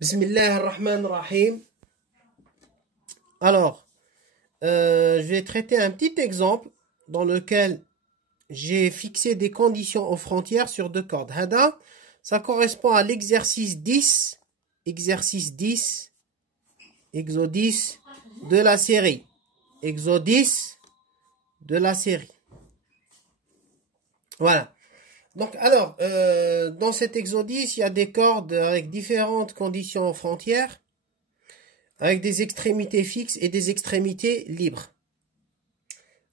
Bismillah ar-Rahman ar-Rahim. Alors, je vais traiter un petit exemple dans lequel j'ai fixé des conditions aux frontières sur deux cordes. Hada, ça correspond à l'exercice 10, exercice 10, exo 10 de la série. Exo 10 de la série. Voilà. Donc, alors, dans cet exo 10, il y a des cordes avec différentes conditions aux frontières, avec des extrémités fixes et des extrémités libres.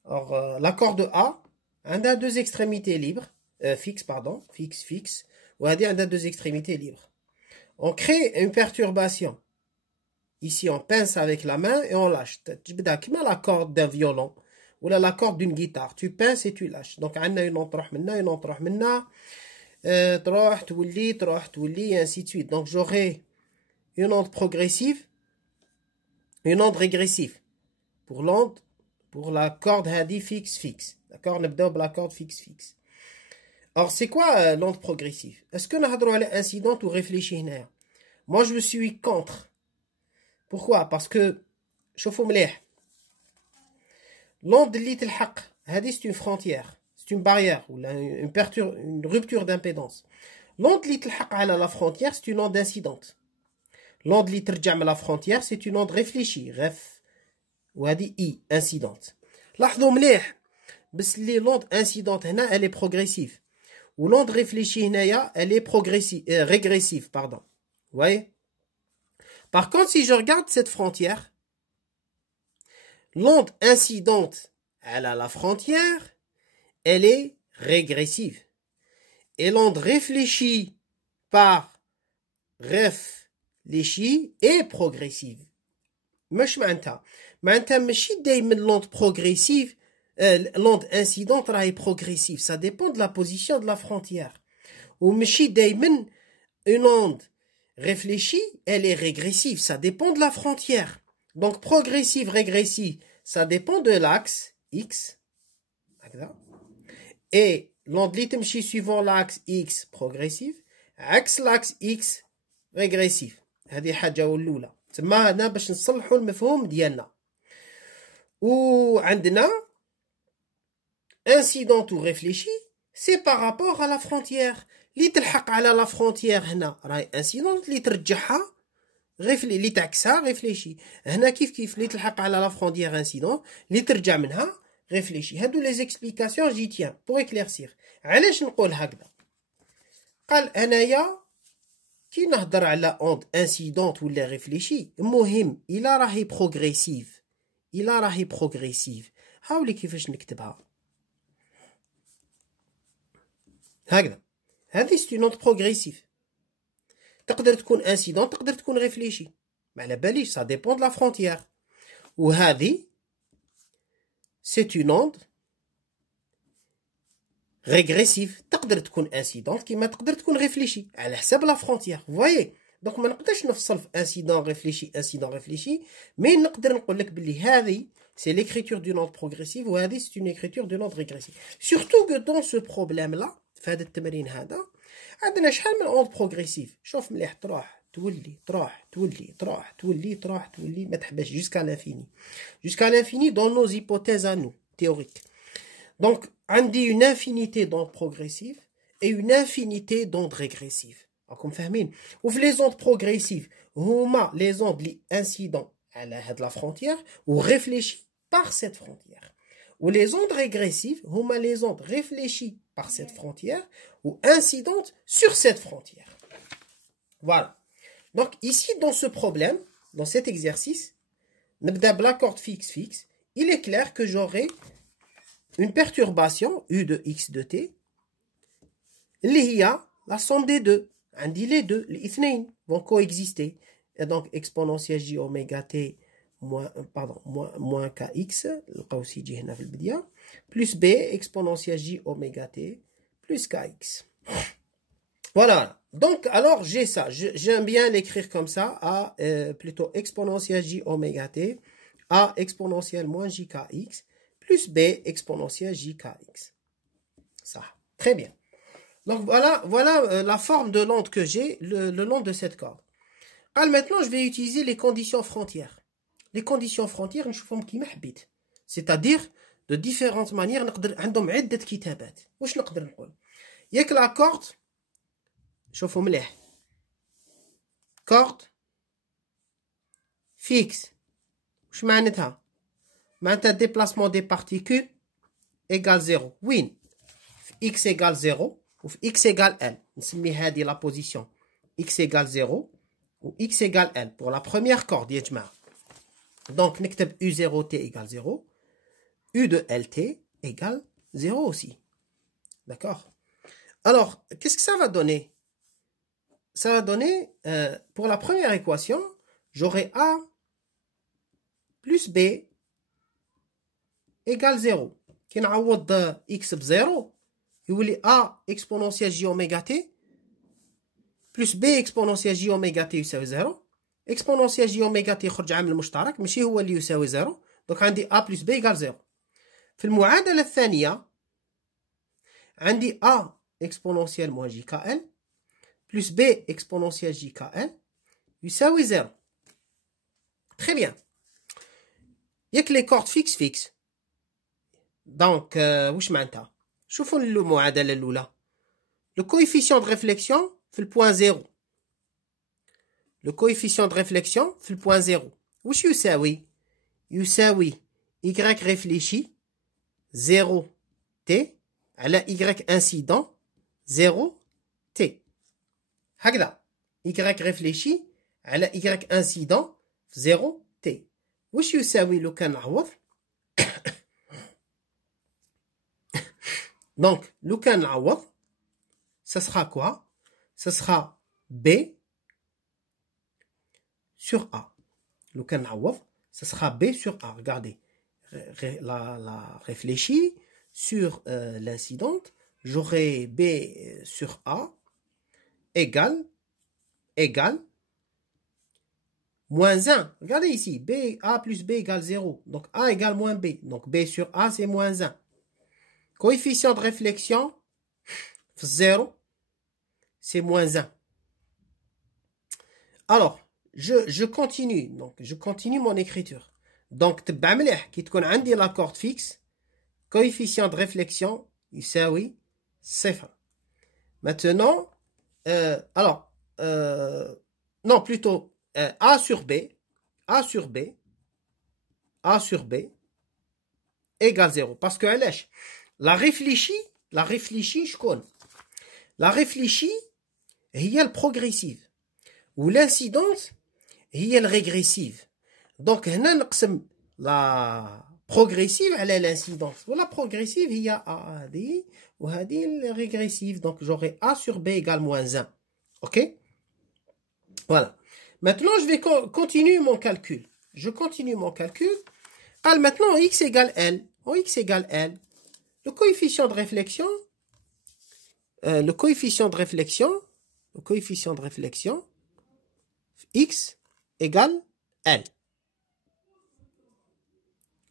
Alors, la corde A, on a deux extrémités libres, fixes, pardon, fixe, ou on a deux extrémités libres. On crée une perturbation. Ici, on pince avec la main et on lâche. Tu peux comme la corde d'un violon ou la corde d'une guitare. Tu pinces et tu lâches. Donc, on a une entroche maintenant, et ainsi de suite. Donc, j'aurai une onde progressive, une onde régressive. Pour la corde hadi fixe. D'accord, on a la corde fixe. Alors, c'est quoi l'onde progressive? Est-ce que nous avons incidente ou réfléchi? Moi, je suis contre. Pourquoi? Parce que, شوفوا مليح. L'onde اللي تلحق هذه c'est une frontière, c'est une barrière ou une rupture d'impédance. L'onde اللي تلحق على la frontière, c'est une onde incidente. L'onde اللي ترجع من la frontière, c'est une onde réfléchie, ref وهذه I, incidente. لاحظوا مليح بس اللي l'onde incidente هنا elle est progressive. Ou l'onde réfléchie هنايا elle est régressive, pardon. Vous voyez? Par contre, si je regarde cette frontière, l'onde incidente à la frontière, elle est régressive. Et l'onde réfléchie par réfléchie est progressive. مش معناتها ماشي دايما l'onde progressive, l'onde incidente راهي progressive. Ça dépend de la position de la frontière. وماشي دايما une onde réfléchie, elle est régressive. Ça dépend de la frontière. Donc, progressive, régressive, ça dépend de l'axe X. Et l'onde li تمشي suivant l'axe X progressive, l'axe X régressive. هذه حاجة والأولى. تسمى هنا باش نصلحوا المفهوم ديالنا. وعندنا incident ou réfléchi, c'est par rapport à la frontière. اللي تلحق على la frontière هنا راهي incident, اللي ترجعها اللي تعكسها ريفليشي. هنا كيف اللي تلحق على لا فرونديير انسيدون اللي ترجع منها ريفليشي. هادو لي زيكسبليكاسيون جي تيان بور اكليرسير. علاش نقول هكذا؟ قال انايا كي نهضر على اوند انسيدونت ولا ريفليشي المهم الا راهي بروغريسيف هاولي كيفاش نكتبها هكذا. هذه سي اون اوند بروغريسيف. تقدر تكون انسيدون تقدر تكون ريفليشي ما على باليش. سا ديبون دو لا فرونتيير. وهذه سي اون اوند ريغريسيف. تقدر تكون انسيدون كيما تقدر تكون ريفليشي على حساب لا فرونتيير. فوايي دونك ما نقدرش نفصل في انسيدون ريفليشي مي نقدر نقول لك بلي هذه سي ليكريتور دو نوند بروغريسيف وهذه سي اون écriture دو نوند ريغريسيف. سورتو كو دون سو بروبليم لا في هذا التمرين هذا عندنا شحال من اوند بروغريسيف. شوف مليح تروح تولي ما تحبش jusqu'à l'infini dans nos hypothèses à nous théoriques. Donc عندي une infinité d'ondes progressives et une infinité d'ondes régressives. راكم فاهمين؟ وفي les ondes progressives هما les ondes اللي incident على هاد la frontière ou réfléchis par cette frontière. Ou les ondes régressives هما les ondes réfléchies par cette frontière ou incidentes sur cette frontière. Voilà. Donc ici, dans ce problème, dans cet exercice, la corde fixe, il est clair que j'aurai une perturbation U de X de T. Il y a la somme des deux. Les deux, les اثنين vont coexister. Et donc exponentielle J oméga T moins KX, plus B exponentielle J oméga T plus KX. Voilà. Donc, alors, j'ai ça. J'aime bien l'écrire comme ça. A plutôt exponentielle J oméga T. A exponentielle moins JKX. Plus B exponentielle JKX. Ça. Très bien. Donc, voilà la forme de l'onde que j'ai le long de cette corde. قال maintenant je vais utiliser les conditions frontières. Les conditions frontières نشوفهم كيما حبيت. C'est-à-dire de différentes manières نقدر عندهم عدة كتابات. واش نقدر نقول؟ ياك لا كورد شوفوا مليح. كورد فيكس واش معناتها؟ معناتها déplacement des particules égale 0. وين؟ في x égale 0 وفي x égale l. نسمي هذه la position x égale 0 ou x égale l pour la première corde يا جماعة. Donc نكتب u0t égale 0, u de lt égale 0 aussi. D'accord? Alors, qu'est-ce que ça va donner? Ça va donner, pour la première équation, j'aurai a plus b égale 0. كي نعوض x بزيرو يولي a exponentielle j oméga t plus b exponentielle j oméga t يساوي 0. exponentielle j oméga t يخرج عامل مشترك ماشي هو اللي يساوي 0. دونك عندي a plus b égale 0. في المعادلة الثانية عندي a exponentielle moins jkl plus b exponentielle jkl يساوي 0. Très bien. ياك لي كورد فيكس فيكس. دونك واش معناتها؟ شوفوا المعادلة الأولى. Le coefficient de réflexion في البوان 0. Le coefficient de réflexion في البوان 0. واش يساوي؟ يساوي y réfléchi 0 t على y incident 0 t. هكذا y réfléchi على y incident 0 t. واش يساوي لو كان نعوض؟ Donc, le cas نعوض, ça sera quoi? Ça sera B sur A. Le cas نعوض, ça sera B sur A. Regardez, la réfléchie sur l'incidente, j'aurai B sur A égale moins 1. Regardez ici, B, A plus B égale 0. Donc A égale moins B. Donc B sur A, c'est moins 1. Coefficient de réflexion, 0, c'est moins 1. Alors, je continue. Donc, je continue mon écriture. Donc, تبع مليح كي تكون عندي la corde fixe, coefficient de réflexion يساوي 0. Maintenant, alors, non, plutôt A sur B égale 0. Parce que علاش la réfléchie شكون؟ La réfléchie هي البروغريسيف والانسيدونت هي الريغريسيف. دونك هنا نقسم لا بروغريسيف على الانسيدونت ولا بروغريسيف هي A هذه وهذه الريغريسيف. دونك j'aurai A sur B égale moins 1. OK? Voilà. Maintenant je vais continuer mon calcul. Je continue mon calcul. Alors maintenant x égale L. Oh, x égale L. Le coefficient de réflexion, x égale L.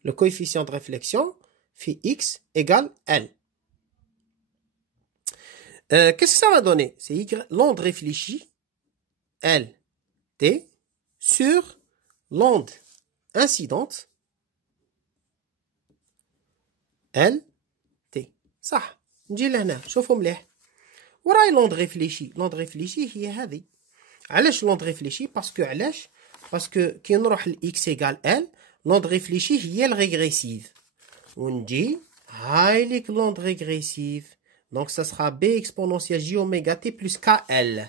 Le coefficient de réflexion fait x égale L. Qu'est-ce que ça va donner? C'est l'onde réfléchie, L, T, sur l'onde incidente, L, صح. نجي لهنا شوفوا مليح وراي لوند ريفليشي. لوند ريفليشي هي هذه. علاش لوند ريفليشي؟ باسكو علاش؟ باسكو كي نروح لاكس ايغال ال لوند ريفليشي هي الريغريسيف ونجي هاي ليك لوند ريغريسيف. دونك ça sera b exponentielle j oméga t plus kl.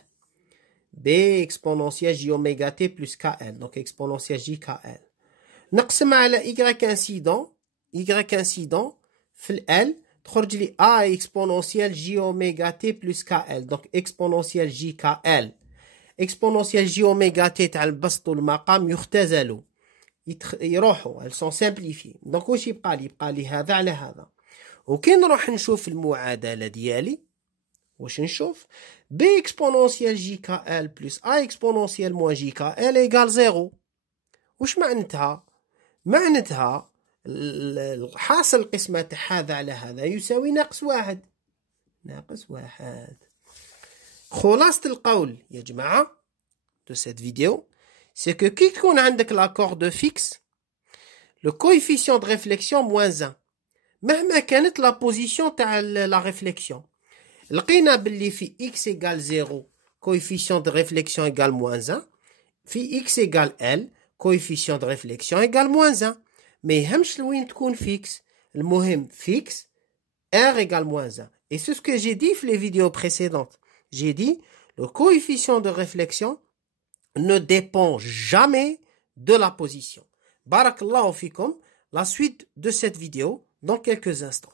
b exponentielle j oméga t plus kl. donc exponentielle j kl. نقسم على y incident في ال تخرج لي A exponentielle J oméga T plus KL. donc exponentielle J KL. exponentielle J oméga T تاع البسط والمقام يختزلوا يروحوا. elles sont simplifiées. donc واش يبقى لي؟ يبقى لي هذا على هذا. وكي نروح نشوف المعادلة ديالي واش نشوف؟ B exponentielle J KL plus A exponentielle moins J KL égale 0. واش معناتها؟ معناتها حاصل القسمة تاع هذا على هذا يساوي -1. -1. خلاصة القول يا جماعة de cette vidéo, c'est que كي تكون عندك l'accord de fixe, le coefficient de réflexion moins 1. مهما كانت la position تاع la réflexion. لقينا باللي في x égale 0, coefficient de réflexion égale moins 1. في x égale L, coefficient de réflexion égale moins 1. ما يهمش لوين تكون fixe. المهم fixe, R égale moins 1. Et c'est ce que j'ai dit dans les vidéos précédentes. J'ai dit, le coefficient de réflexion ne dépend jamais de la position. Barakallahu fikum, la suite de cette vidéo dans quelques instants.